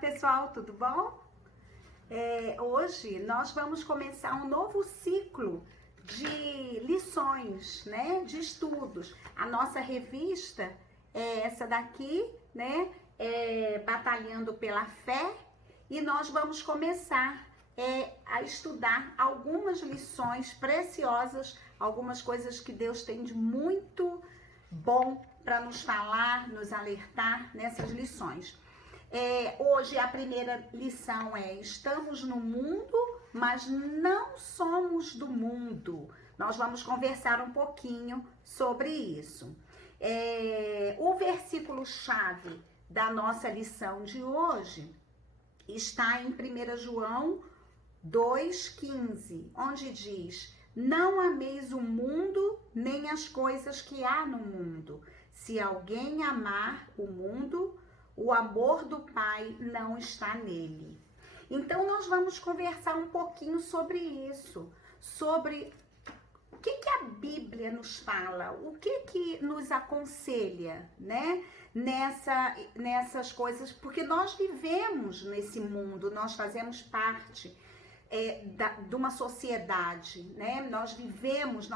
pessoal, tudo bom? Hoje nós vamos começar um novo ciclo de lições, né? De estudos. A nossa revista é essa daqui, né? Batalhando pela Fé, e nós vamos começar a estudar algumas lições preciosas, algumas coisas que Deus tem de muito bom para nos falar, nos alertar nessas lições. Hoje a primeira lição estamos no mundo, mas não somos do mundo. Nós vamos conversar um pouquinho sobre isso. O versículo-chave da nossa lição de hoje está em 1 João 2,15, onde diz: não ameis o mundo, nem as coisas que há no mundo. Se alguém amar o mundo, o amor do Pai não está nele. Então, nós vamos conversar um pouquinho sobre isso, sobre o que a Bíblia nos fala, o que nos aconselha, né? Nessas coisas, porque nós vivemos nesse mundo, nós fazemos parte de uma sociedade, né? Nós não vivemos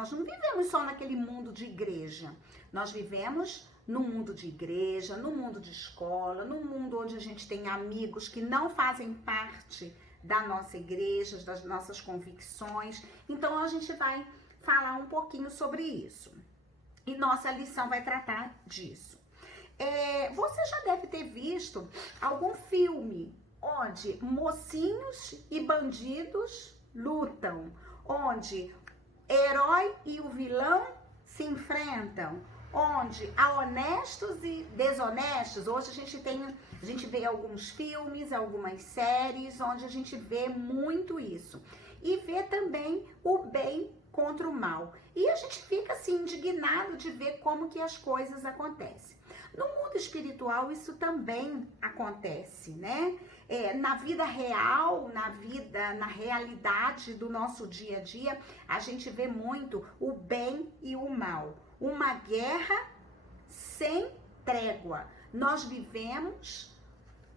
só naquele mundo de igreja, nós vivemos no mundo de igreja, no mundo de escola, no mundo onde a gente tem amigos que não fazem parte da nossa igreja, das nossas convicções. Então a gente vai falar um pouquinho sobre isso. E nossa lição vai tratar disso. Você já deve ter visto algum filme onde mocinhos e bandidos lutam, onde herói e o vilão se enfrentam, onde há honestos e desonestos. Hoje a gente vê alguns filmes, algumas séries, onde a gente vê muito isso. E vê também o bem contra o mal. E a gente fica assim indignado de ver como que as coisas acontecem. No mundo espiritual isso também acontece, né? Na vida real, na realidade do nosso dia a dia, a gente vê muito o bem e o mal. Uma guerra sem trégua. Nós vivemos,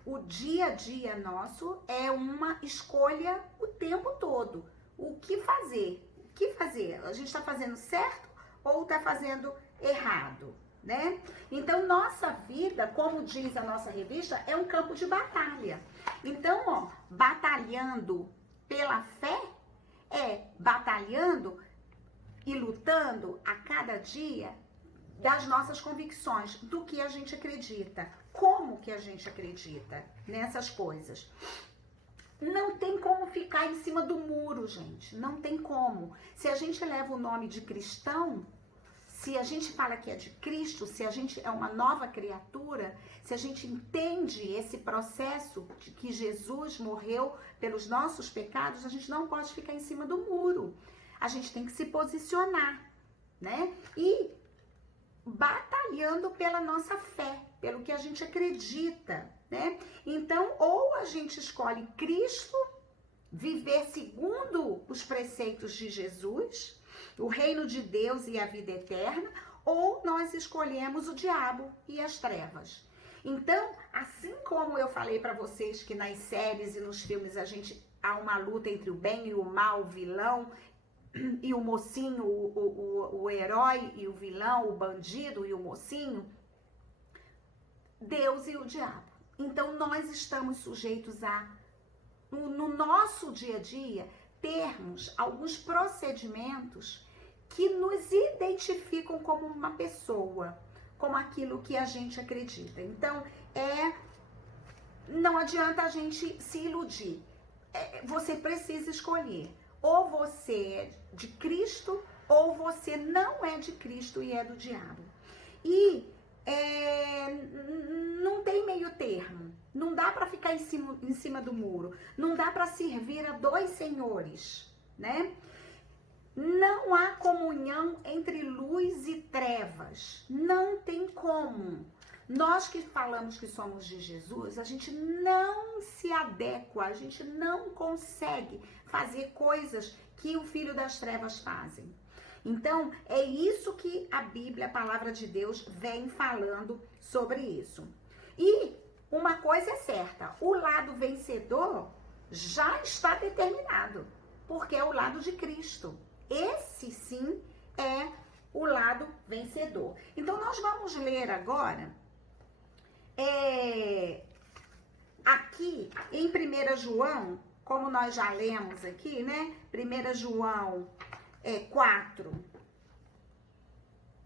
o dia a dia nosso é uma escolha o tempo todo. O que fazer? O que fazer? A gente está fazendo certo ou está fazendo errado, né? Então, nossa vida, como diz a nossa revista, é um campo de batalha. Então, batalhando pela fé, batalhando e lutando a cada dia das nossas convicções, do que a gente acredita, como que a gente acredita nessas coisas. Não tem como ficar em cima do muro, gente, não tem como. Se a gente leva o nome de cristão, se a gente fala que é de Cristo, se a gente é uma nova criatura, se a gente entende esse processo de que Jesus morreu pelos nossos pecados, a gente não pode ficar em cima do muro. A gente tem que se posicionar, né? E batalhando pela nossa fé, pelo que a gente acredita, né? Então, ou a gente escolhe Cristo, viver segundo os preceitos de Jesus, o reino de Deus e a vida eterna, ou nós escolhemos o diabo e as trevas. Então, assim como eu falei para vocês que nas séries e nos filmes há uma luta entre o bem e o mal, o vilão e o mocinho, o herói e o vilão, o bandido e o mocinho, Deus e o diabo. Então, nós estamos sujeitos no nosso dia a dia, termos alguns procedimentos que nos identificam como uma pessoa, como aquilo que a gente acredita. Então, não adianta a gente se iludir. Você precisa escolher. Ou você é de Cristo, ou você não é de Cristo e é do diabo. E não tem meio termo. Não dá para ficar em cima do muro. Não dá para servir a dois senhores, né? Não há comunhão entre luz e trevas. Não tem como. Nós que falamos que somos de Jesus, a gente não se adequa, a gente não consegue fazer coisas que o filho das trevas fazem. Então, é isso que a Bíblia, a palavra de Deus, vem falando sobre isso. E uma coisa é certa, o lado vencedor já está determinado, porque é o lado de Cristo. Esse sim é o lado vencedor. Então nós vamos ler agora aqui em 1 João, como nós já lemos aqui, né? 1 João 4.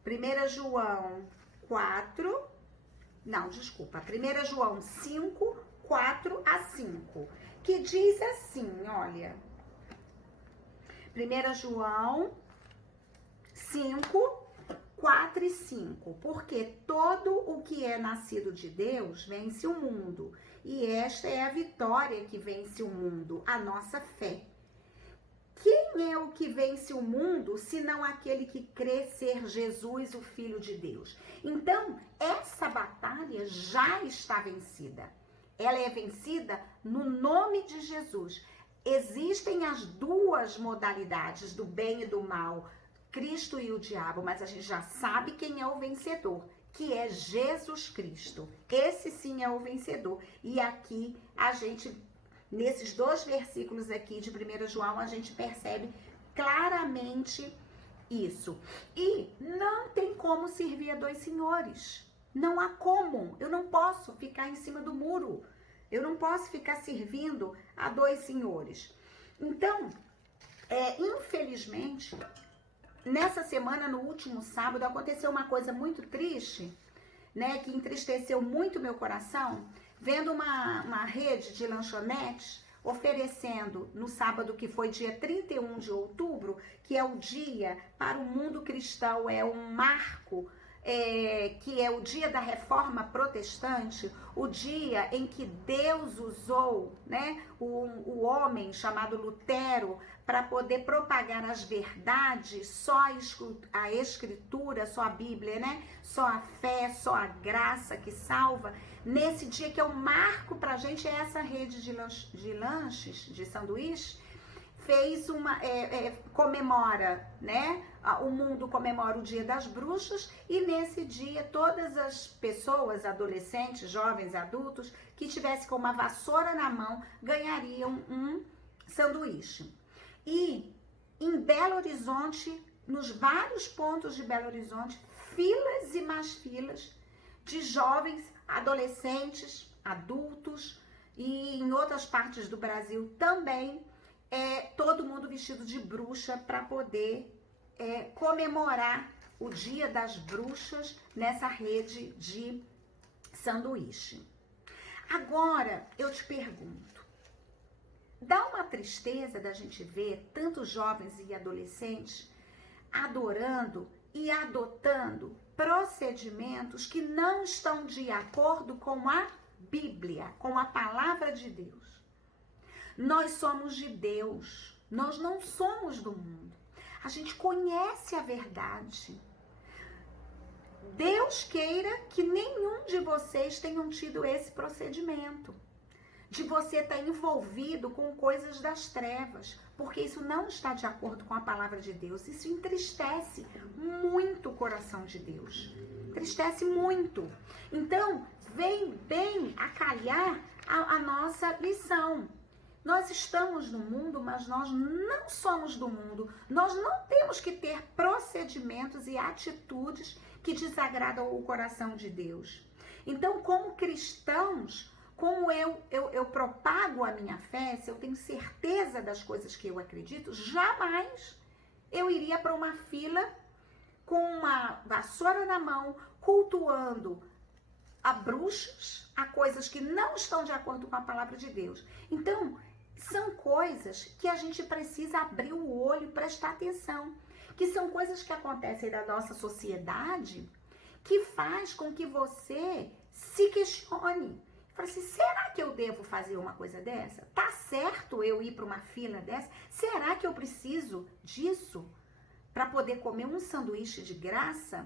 1 João 4. Não, desculpa. 1 João 5, 4 a 5. Que diz assim, olha. 1 João 5, 4 e 5. Porque todo o que é nascido de Deus vence o mundo. E esta é a vitória que vence o mundo, a nossa fé. Quem é o que vence o mundo, senão aquele que crê ser Jesus, o Filho de Deus? Então, essa batalha já está vencida. Ela é vencida no nome de Jesus. Existem as duas modalidades do bem e do mal, Cristo e o diabo, mas a gente já sabe quem é o vencedor, que é Jesus Cristo. Esse sim é o vencedor. E aqui a gente, nesses dois versículos aqui de 1 João, a gente percebe claramente isso. E não tem como servir a dois senhores. Não há como. Eu não posso ficar em cima do muro. Eu não posso ficar servindo a dois senhores. Então, infelizmente, nessa semana, no último sábado, aconteceu uma coisa muito triste, né, que entristeceu muito meu coração, vendo uma rede de lanchonetes oferecendo no sábado, que foi dia 31 de outubro, que é o dia para o mundo cristão, é um marco, que é o dia da Reforma Protestante, o dia em que Deus usou, né, o homem chamado Lutero para poder propagar as verdades, só a Escritura, só a Bíblia, né, só a fé, só a graça que salva. Nesse dia que é o marco para a gente, é essa rede de lanches, de sanduíche, fez comemora, né? O mundo comemora o Dia das Bruxas e nesse dia todas as pessoas, adolescentes, jovens, adultos, que tivessem com uma vassoura na mão, ganhariam um sanduíche. E em Belo Horizonte, nos vários pontos de Belo Horizonte, filas e mais filas de jovens, adolescentes, adultos e em outras partes do Brasil também, todo mundo vestido de bruxa para poder comemorar o Dia das Bruxas nessa rede de sanduíche. Agora, eu te pergunto, dá uma tristeza da gente ver tantos jovens e adolescentes adorando e adotando procedimentos que não estão de acordo com a Bíblia, com a palavra de Deus. Nós somos de Deus, nós não somos do mundo. A gente conhece a verdade. Deus queira que nenhum de vocês tenham tido esse procedimento, de você estar envolvido com coisas das trevas, porque isso não está de acordo com a palavra de Deus. Isso entristece muito o coração de Deus. Entristece muito. Então, vem bem a calhar a nossa lição. Nós estamos no mundo, mas nós não somos do mundo. Nós não temos que ter procedimentos e atitudes que desagradam o coração de Deus. Então, como cristãos, como eu propago a minha fé, se eu tenho certeza das coisas que eu acredito, jamais eu iria para uma fila com uma vassoura na mão, cultuando a bruxas, a coisas que não estão de acordo com a palavra de Deus. Então, são coisas que a gente precisa abrir o olho e prestar atenção, que são coisas que acontecem na nossa sociedade, que faz com que você se questione. Fala assim, será que eu devo fazer uma coisa dessa? Tá certo eu ir para uma fila dessa? Será que eu preciso disso para poder comer um sanduíche de graça?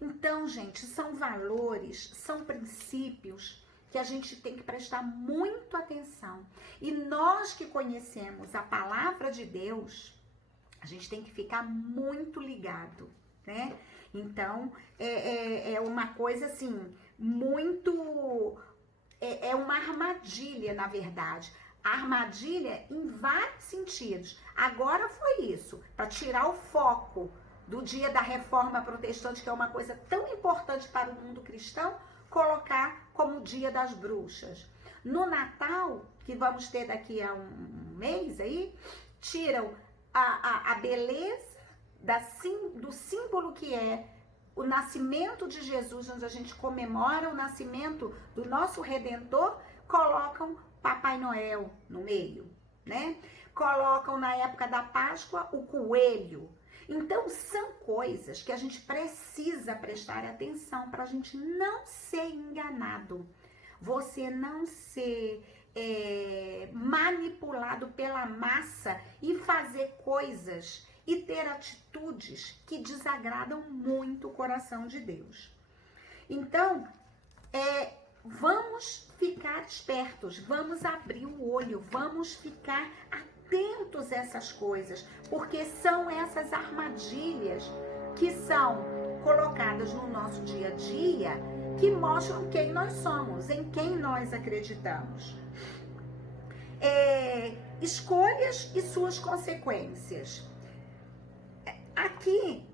Então, gente, são valores, são princípios que a gente tem que prestar muito atenção. E nós que conhecemos a palavra de Deus, a gente tem que ficar muito ligado, né? Então, é uma coisa assim, muito é uma armadilha, na verdade. A armadilha em vários sentidos. Agora foi isso, para tirar o foco do dia da Reforma Protestante, que é uma coisa tão importante para o mundo cristão, colocar como o dia das bruxas. No Natal, que vamos ter daqui a um mês aí, tiram a beleza do símbolo que é o nascimento de Jesus, onde a gente comemora o nascimento do nosso Redentor, colocam Papai Noel no meio, né? Colocam na época da Páscoa o coelho. Então, são coisas que a gente precisa prestar atenção para a gente não ser enganado. Você não ser manipulado pela massa e fazer coisas e ter atitudes que desagradam muito o coração de Deus. Então, vamos ficar espertos, vamos abrir o olho, vamos ficar atentos a essas coisas, porque são essas armadilhas que são colocadas no nosso dia a dia, que mostram quem nós somos, em quem nós acreditamos. Escolhas e suas consequências. Aqui,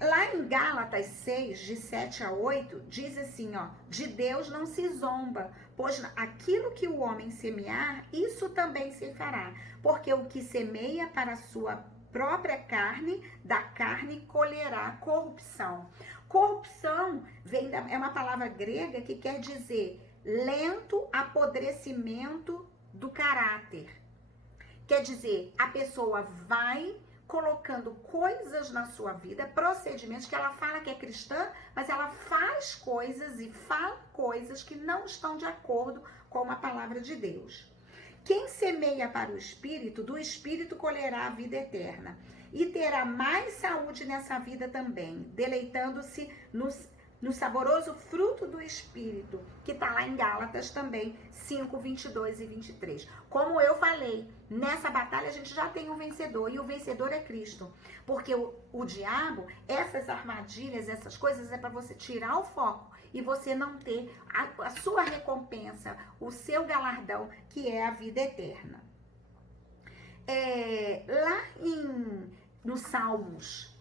lá em Gálatas 6, de 7 a 8, diz assim, ó, de Deus não se zomba, pois aquilo que o homem semear, isso também se fará, porque o que semeia para a sua própria carne, da carne colherá corrupção. Corrupção é uma palavra grega que quer dizer lento apodrecimento do caráter. Quer dizer, a pessoa vai colocando coisas na sua vida, procedimentos que ela fala que é cristã, mas ela faz coisas e fala coisas que não estão de acordo com a palavra de Deus. Quem semeia para o Espírito, do Espírito colherá a vida eterna e terá mais saúde nessa vida também, deleitando-se no saboroso fruto do Espírito, que está lá em Gálatas também, 5, 22 e 23. Como eu falei, nessa batalha a gente já tem um vencedor, e o vencedor é Cristo. Porque o diabo, essas armadilhas, essas coisas, é para você tirar o foco e você não ter a sua recompensa, o seu galardão, que é a vida eterna. Lá no Salmos,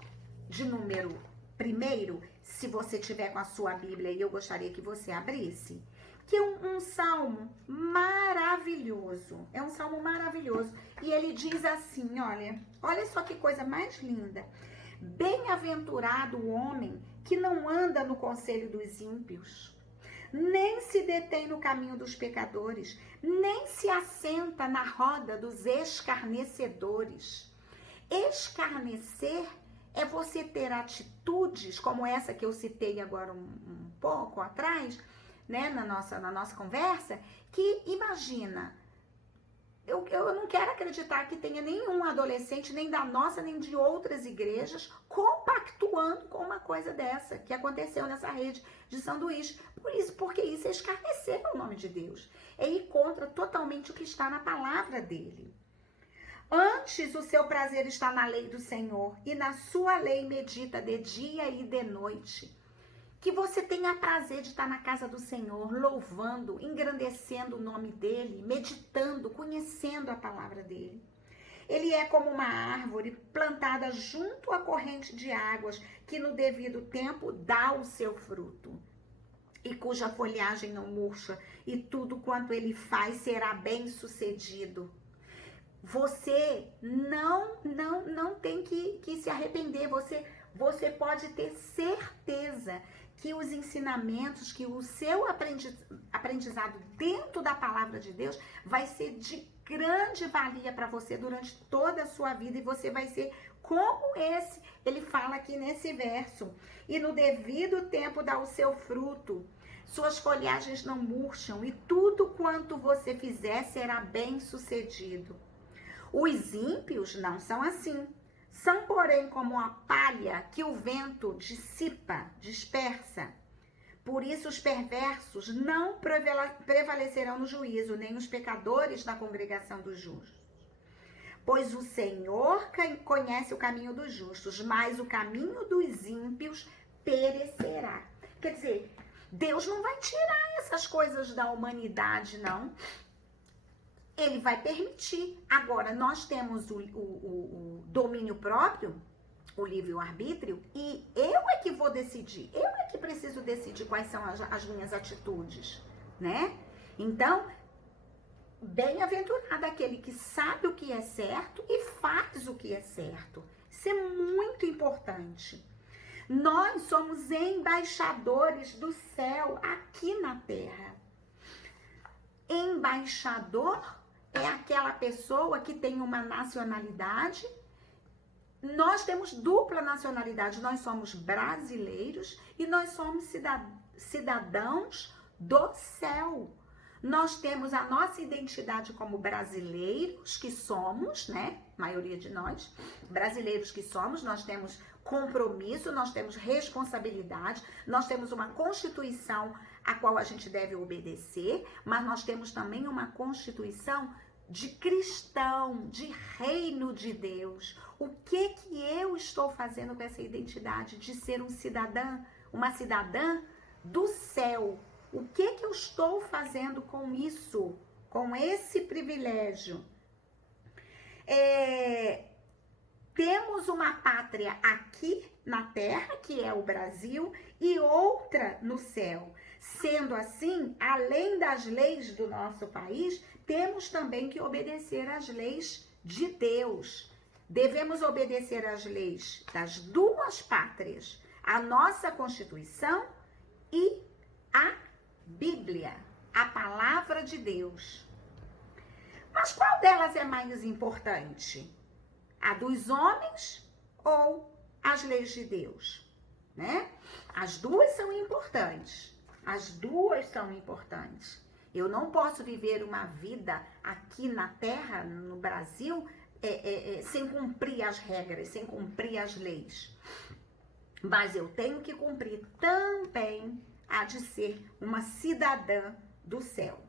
de número 1, se você tiver com a sua Bíblia, e eu gostaria que você abrisse, que é um salmo maravilhoso. É um salmo maravilhoso. E ele diz assim, olha só que coisa mais linda. Bem-aventurado o homem que não anda no conselho dos ímpios, nem se detém no caminho dos pecadores, nem se assenta na roda dos escarnecedores. Escarnecer é você ter atitudes como essa que eu citei agora um pouco atrás, né, na nossa conversa, que imagina, eu não quero acreditar que tenha nenhum adolescente, nem da nossa, nem de outras igrejas, compactuando com uma coisa dessa, que aconteceu nessa rede de sanduíche. Porque isso é escarnecer o nome de Deus. É ir contra totalmente o que está na palavra dele. Antes o seu prazer está na lei do Senhor, e na sua lei medita de dia e de noite. Que você tenha prazer de estar na casa do Senhor, louvando, engrandecendo o nome dele, meditando, conhecendo a palavra dele. Ele é como uma árvore plantada junto à corrente de águas, que no devido tempo dá o seu fruto, e cuja folhagem não murcha, e tudo quanto ele faz será bem sucedido. Você não tem que se arrepender, você pode ter certeza que os ensinamentos, que o seu aprendizado dentro da palavra de Deus vai ser de grande valia para você durante toda a sua vida, e você vai ser como ele fala aqui nesse verso. E no devido tempo dá o seu fruto, suas folhagens não murcham, e tudo quanto você fizer será bem sucedido. Os ímpios não são assim. São, porém, como a palha que o vento dissipa, dispersa. Por isso os perversos não prevalecerão no juízo, nem os pecadores na congregação dos justos. Pois o Senhor conhece o caminho dos justos, mas o caminho dos ímpios perecerá. Quer dizer, Deus não vai tirar essas coisas da humanidade, não. Ele vai permitir. Agora, nós temos o domínio próprio, o livre-arbítrio, e eu é que vou decidir. Eu é que preciso decidir quais são as minhas atitudes, né? Então, bem-aventurado aquele que sabe o que é certo e faz o que é certo. Isso é muito importante. Nós somos embaixadores do céu aqui na terra. Embaixador é aquela pessoa que tem uma nacionalidade. Nós temos dupla nacionalidade. Nós somos brasileiros e nós somos cidadãos do céu. Nós temos a nossa identidade como brasileiros que somos, né? A maioria de nós, brasileiros que somos, nós temos compromisso, nós temos responsabilidade, nós temos uma Constituição a qual a gente deve obedecer, mas nós temos também uma Constituição de cristão, de reino de Deus. O que eu estou fazendo com essa identidade de ser um cidadã, uma cidadã do céu? O que eu estou fazendo com isso, com esse privilégio? Temos uma pátria aqui na terra, que é o Brasil, e outra no céu. Sendo assim, além das leis do nosso país, temos também que obedecer às leis de Deus. Devemos obedecer às leis das duas pátrias, a nossa Constituição e a Bíblia, a palavra de Deus. Mas qual delas é mais importante? A dos homens ou as leis de Deus, né? As duas são importantes. As duas são importantes. Eu não posso viver uma vida aqui na terra, no Brasil, sem cumprir as regras, sem cumprir as leis. Mas eu tenho que cumprir também a de ser uma cidadã do céu.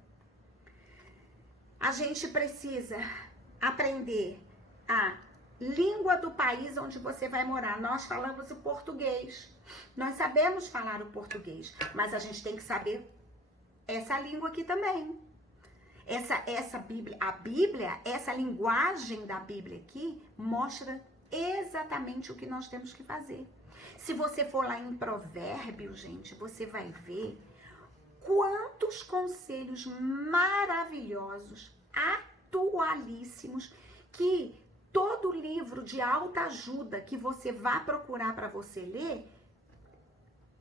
A gente precisa aprender a língua do país onde você vai morar. Nós falamos o português. Nós sabemos falar o português, mas a gente tem que saber essa língua aqui também. Essa Bíblia, a Bíblia, essa linguagem da Bíblia aqui mostra exatamente o que nós temos que fazer. Se você for lá em Provérbios, gente, você vai ver quantos conselhos maravilhosos, atualíssimos, que todo livro de autoajuda que você vá procurar para você ler,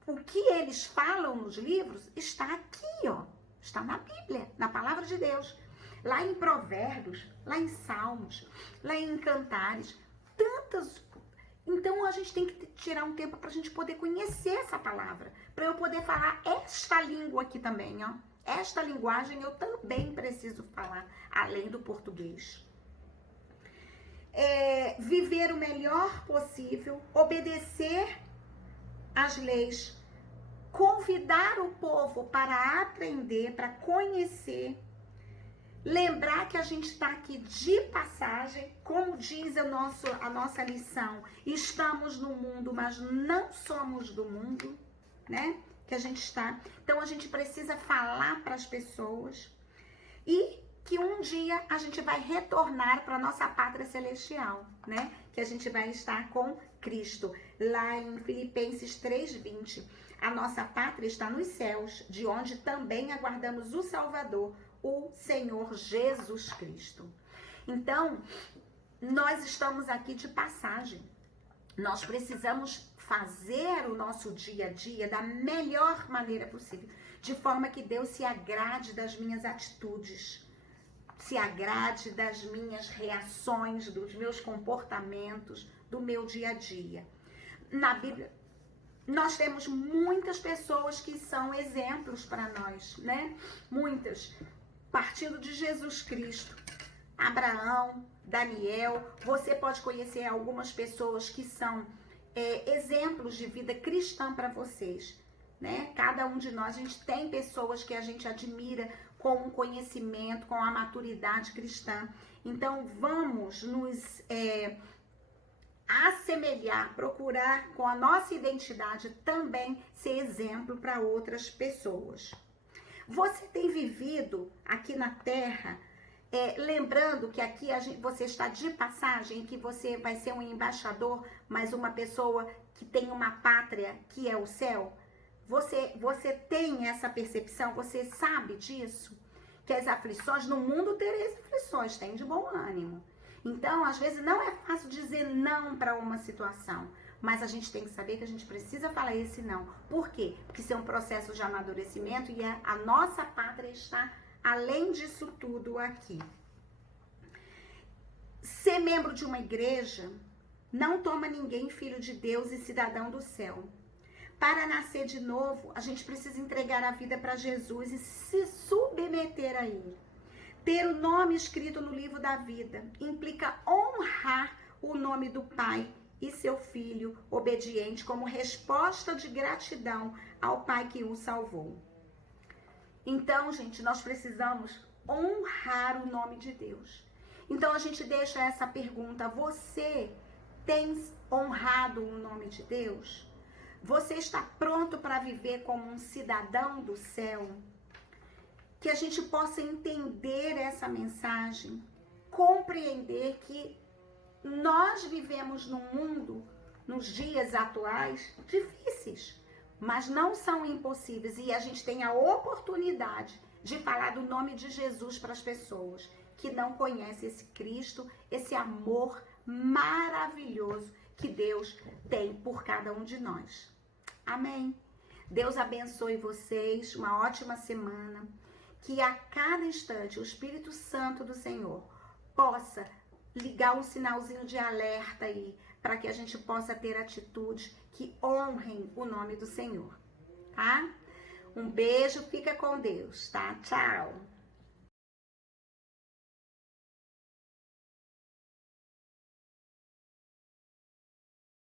o que eles falam nos livros está aqui, ó. Está na Bíblia, na palavra de Deus. Lá em Provérbios, lá em Salmos, lá em Cantares, tantas. Então a gente tem que tirar um tempo para a gente poder conhecer essa palavra, para eu poder falar esta língua aqui também, ó. Esta linguagem eu também preciso falar, além do português. Viver o melhor possível, obedecer às leis, convidar o povo para aprender, para conhecer, lembrar que a gente está aqui de passagem, como diz a nossa lição, estamos no mundo, mas não somos do mundo, né? Que a gente está. Então a gente precisa falar para as pessoas e que um dia a gente vai retornar para a nossa pátria celestial, né? Que a gente vai estar com Cristo. Lá em Filipenses 3:20, a nossa pátria está nos céus, de onde também aguardamos o Salvador, o Senhor Jesus Cristo. Então, nós estamos aqui de passagem. Nós precisamos fazer o nosso dia a dia da melhor maneira possível, de forma que Deus se agrade das minhas atitudes, se agrade das minhas reações, dos meus comportamentos, do meu dia a dia. Na Bíblia, nós temos muitas pessoas que são exemplos para nós, né? Muitas. Partindo de Jesus Cristo, Abraão, Daniel, você pode conhecer algumas pessoas que são exemplos de vida cristã para vocês, né? Cada um de nós, a gente tem pessoas que a gente admira com o conhecimento, com a maturidade cristã. Então, vamos nos assemelhar, procurar com a nossa identidade também ser exemplo para outras pessoas. Você tem vivido aqui na Terra, lembrando que aqui você está de passagem, que você vai ser um embaixador, mas uma pessoa que tem uma pátria que é o céu? Você tem essa percepção? Você sabe disso? Que as aflições, no mundo tereis aflições, tem de bom ânimo. Então, às vezes, não é fácil dizer não para uma situação, mas a gente tem que saber que a gente precisa falar esse não. Por quê? Porque isso é um processo de amadurecimento e a nossa pátria está além disso tudo aqui. Ser membro de uma igreja não toma ninguém filho de Deus e cidadão do céu. Para nascer de novo, a gente precisa entregar a vida para Jesus e se submeter a Ele. Ter o nome escrito no livro da vida implica honrar o nome do Pai e seu Filho obediente como resposta de gratidão ao Pai que o salvou. Então, gente, nós precisamos honrar o nome de Deus. Então, a gente deixa essa pergunta: você tem honrado o nome de Deus? Você está pronto para viver como um cidadão do céu? Que a gente possa entender essa mensagem, compreender que nós vivemos num mundo, nos dias atuais, difíceis, mas não são impossíveis. E a gente tem a oportunidade de falar do nome de Jesus para as pessoas que não conhecem esse Cristo, esse amor maravilhoso que Deus tem por cada um de nós. Amém? Deus abençoe vocês, uma ótima semana. Que a cada instante o Espírito Santo do Senhor possa ligar um sinalzinho de alerta aí, para que a gente possa ter atitudes que honrem o nome do Senhor, tá? Um beijo, fica com Deus, tá? Tchau!